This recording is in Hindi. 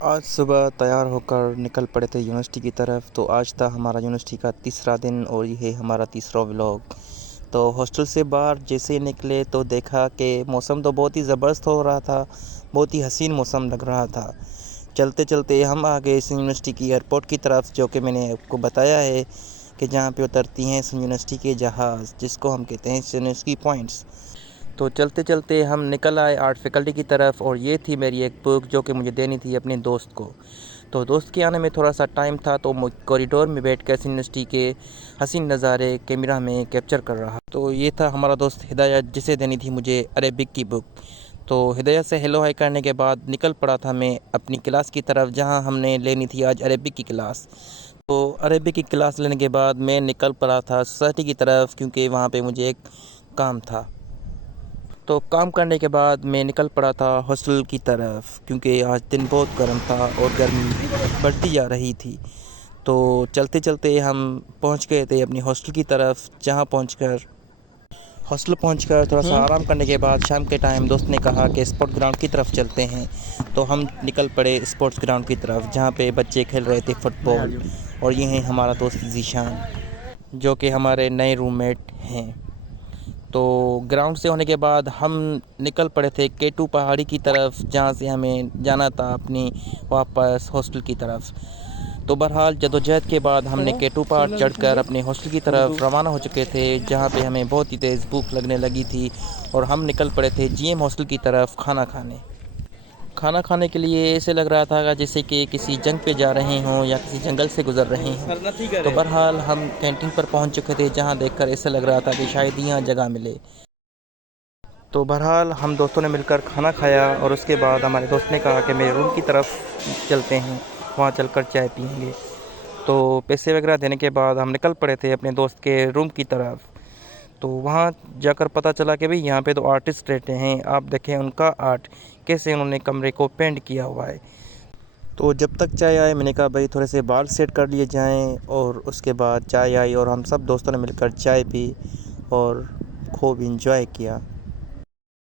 आज सुबह तैयार होकर निकल पड़े थे यूनिवर्सिटी की तरफ। तो आज था हमारा यूनिवर्सिटी का तीसरा दिन और ये है हमारा तीसरा व्लॉग। तो हॉस्टल से बाहर जैसे ही निकले तो देखा कि मौसम तो बहुत ही ज़बरदस्त हो रहा था, बहुत ही हसीन मौसम लग रहा था। चलते चलते हम आ गए इस यूनिवर्सिटी की एयरपोर्ट की तरफ, जो कि मैंने आपको बताया है कि जहाँ पे उतरती हैं इस यूनिवर्सिटी के जहाज़, जिसको हम कहते हैं यूनिवर्सिटी पॉइंट्स। तो चलते चलते हम निकल आए आर्ट फैकल्टी की तरफ और ये थी मेरी एक बुक जो कि मुझे देनी थी अपने दोस्त को। तो दोस्त के आने में थोड़ा सा टाइम था, तो मैं कॉरिडोर में बैठ कर यूनिवर्सिटी के हसीन नज़ारे कैमरा में कैप्चर कर रहा। तो ये था हमारा दोस्त हिदायत, जिसे देनी थी मुझे अरेबिक की बुक। तो हिदायत से हेलो हाई करने के बाद निकल पड़ा था मैं अपनी क्लास की तरफ, जहाँ हमने लेनी थी आज अरेबिक की क्लास। तो अरेबिक की क्लास लेने के बाद मैं निकल पड़ा था सोसाइटी की तरफ, क्योंकि वहाँ पे मुझे एक काम था। तो काम करने के बाद मैं निकल पड़ा था हॉस्टल की तरफ, क्योंकि आज दिन बहुत गर्म था और गर्मी बढ़ती जा रही थी। तो चलते चलते हम पहुंच गए थे अपनी हॉस्टल की तरफ, जहां हॉस्टल पहुंचकर थोड़ा सा आराम करने के बाद शाम के टाइम दोस्त ने कहा कि स्पोर्ट्स ग्राउंड की तरफ चलते हैं। तो हम निकल पड़े स्पोर्ट्स ग्राउंड की तरफ, जहां पे बच्चे खेल रहे थे फुटबॉल। और ये हैं हमारा दोस्त जीशान, जो कि हमारे नए रूममेट हैं। तो ग्राउंड से होने के बाद हम निकल पड़े थे केटू पहाड़ी की तरफ, जहाँ से हमें जाना था अपनी वापस हॉस्टल की तरफ। तो बहरहाल जदोजहद के बाद हमने केटू पहाड़ चढ़कर अपने हॉस्टल की तरफ रवाना हो चुके थे, जहाँ पे हमें बहुत ही तेज़ भूख लगने लगी थी। और हम निकल पड़े थे जीएम हॉस्टल की तरफ खाना खाने के लिए। ऐसे लग रहा था जैसे कि किसी जंग पे जा रहे हों या किसी जंगल से गुज़र रहे हों। तो बहरहाल हम कैंटीन पर पहुंच चुके थे, जहां देखकर ऐसा लग रहा था कि शायद यहाँ जगह मिले। तो बहरहाल हम दोस्तों ने मिलकर खाना खाया और उसके बाद हमारे दोस्त ने कहा कि मेरे रूम की तरफ चलते हैं, वहाँ चलकर चाय पियेंगे। तो पैसे वगैरह देने के बाद हम निकल पड़े थे अपने दोस्त के रूम की तरफ। तो वहाँ जाकर पता चला कि भाई यहाँ पे तो आर्टिस्ट रहते हैं, आप देखें उनका आर्ट कैसे उन्होंने कमरे को पेंट किया हुआ है। तो जब तक चाय आए मैंने कहा भाई थोड़े से बाल सेट कर लिए जाएं, और उसके बाद चाय आई और हम सब दोस्तों ने मिलकर चाय पी और खूब इंजॉय किया।